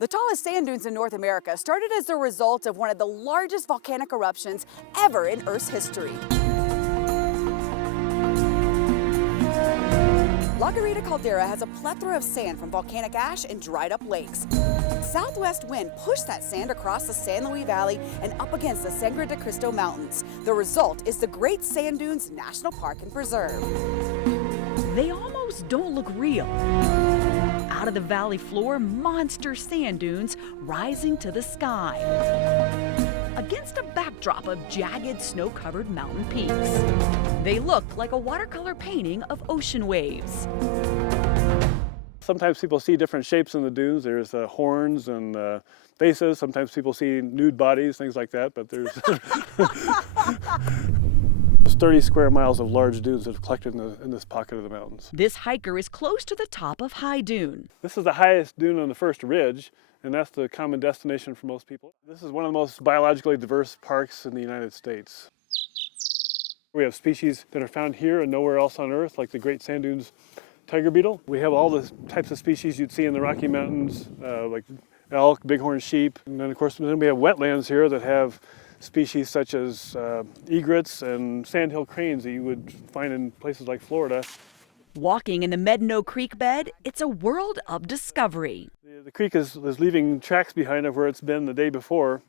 The tallest sand dunes in North America started as a result of one of the largest volcanic eruptions ever in Earth's history. La Garita caldera has a plethora of sand from volcanic ash and dried up lakes. Southwest wind pushed that sand across the San Luis Valley and up against the Sangre de Cristo Mountains. The result is the Great Sand Dunes National Park and Preserve. They almost don't look real. Out of the valley floor, monster sand dunes rising to the sky against a backdrop of jagged, snow-covered mountain peaks. They look like a watercolor painting of ocean waves. Sometimes people see different shapes in the dunes. There's horns and faces. Sometimes people see nude bodies, things like that, but there's 30 square miles of large dunes that have collected in this pocket of the mountains. This hiker is close to the top of High Dune. This is the highest dune on the first ridge, and that's the common destination for most people. This is one of the most biologically diverse parks in the United States. We have species that are found here and nowhere else on Earth, like the Great Sand Dunes tiger beetle. We have all the types of species you'd see in the Rocky Mountains, like elk, bighorn sheep. And then, of course, then we have wetlands here that have species such as egrets and sandhill cranes that you would find in places like Florida. Walking in the Medno Creek bed, it's a world of discovery. The creek is leaving tracks behind of where it's been the day before.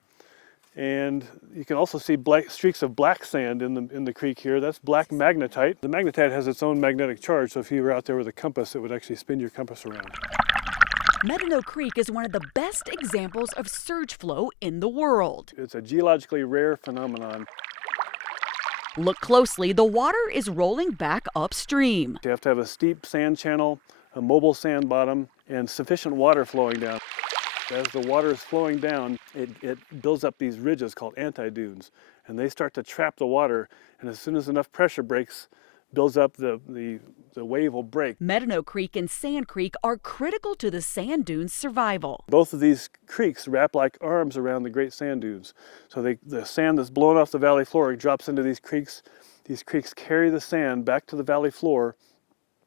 And you can also see streaks of black sand in the creek here. That's black magnetite. The magnetite has its own magnetic charge, so if you were out there with a compass, it would actually spin your compass around. Medno Creek is one of the best examples of surge flow in the world. It's a geologically rare phenomenon. Look closely, the water is rolling back upstream. You have to have a steep sand channel, a mobile sand bottom, and sufficient water flowing down. As the water is flowing down, it builds up these ridges called anti-dunes, and they start to trap the water, and as soon as enough pressure builds up, the wave will break. Medno Creek and Sand Creek are critical to the sand dunes' survival. Both of these creeks wrap like arms around the Great Sand Dunes. So the sand that's blown off the valley floor drops into these creeks. These creeks carry the sand back to the valley floor,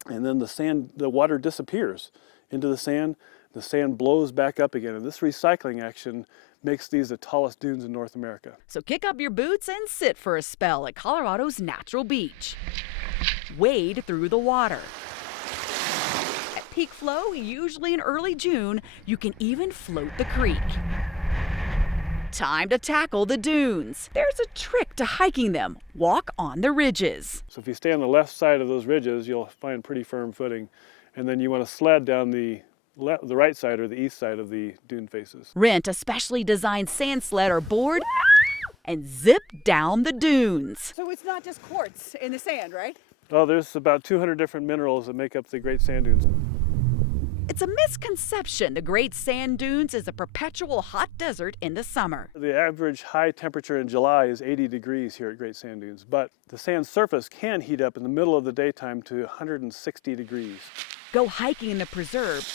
and then the water disappears into the sand. The sand blows back up again, and this recycling action makes these the tallest dunes in North America. So kick up your boots and sit for a spell at Colorado's natural beach. Wade through the water. At peak flow, usually in early June, you can even float the creek. Time to tackle the dunes. There's a trick to hiking them. Walk on the ridges. So if you stay on the left side of those ridges, you'll find pretty firm footing, and then you want to sled down the right side or the east side of the dune faces. Rent a specially designed sand sled or board and zip down the dunes. So it's not just quartz in the sand, right? Oh, there's about 200 different minerals that make up the Great Sand Dunes. It's a misconception. The Great Sand Dunes is a perpetual hot desert in the summer. The average high temperature in July is 80 degrees here at Great Sand Dunes, but the sand surface can heat up in the middle of the daytime to 160 degrees. Go hiking in the preserve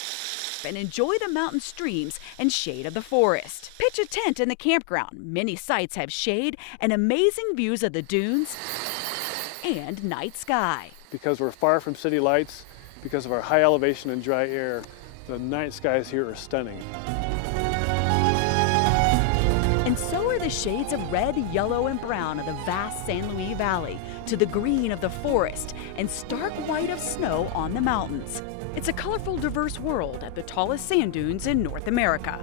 and enjoy the mountain streams and shade of the forest. Pitch a tent in the campground. Many sites have shade and amazing views of the dunes and night sky. Because we're far from city lights, because of our high elevation and dry air, the night skies here are stunning. And so are the shades of red, yellow, and brown of the vast San Luis Valley to the green of the forest and stark white of snow on the mountains. It's a colorful, diverse world at the tallest sand dunes in North America.